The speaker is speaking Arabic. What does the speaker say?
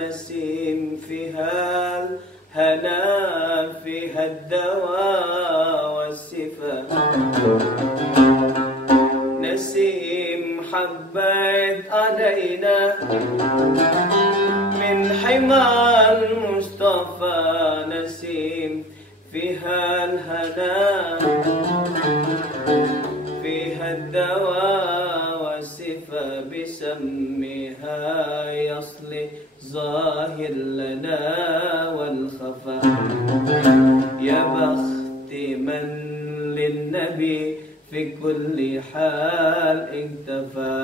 نسيم فيها الهنا فيها الدواء والشفاء. نسيم حبت علينا من حمى المصطفى. نسيم فيها الهنا فيها الدواء والشفاء. بسمها يصلي ظاهر لنا والخفاء. يا بخت من للنبي في كل حال اكتفى.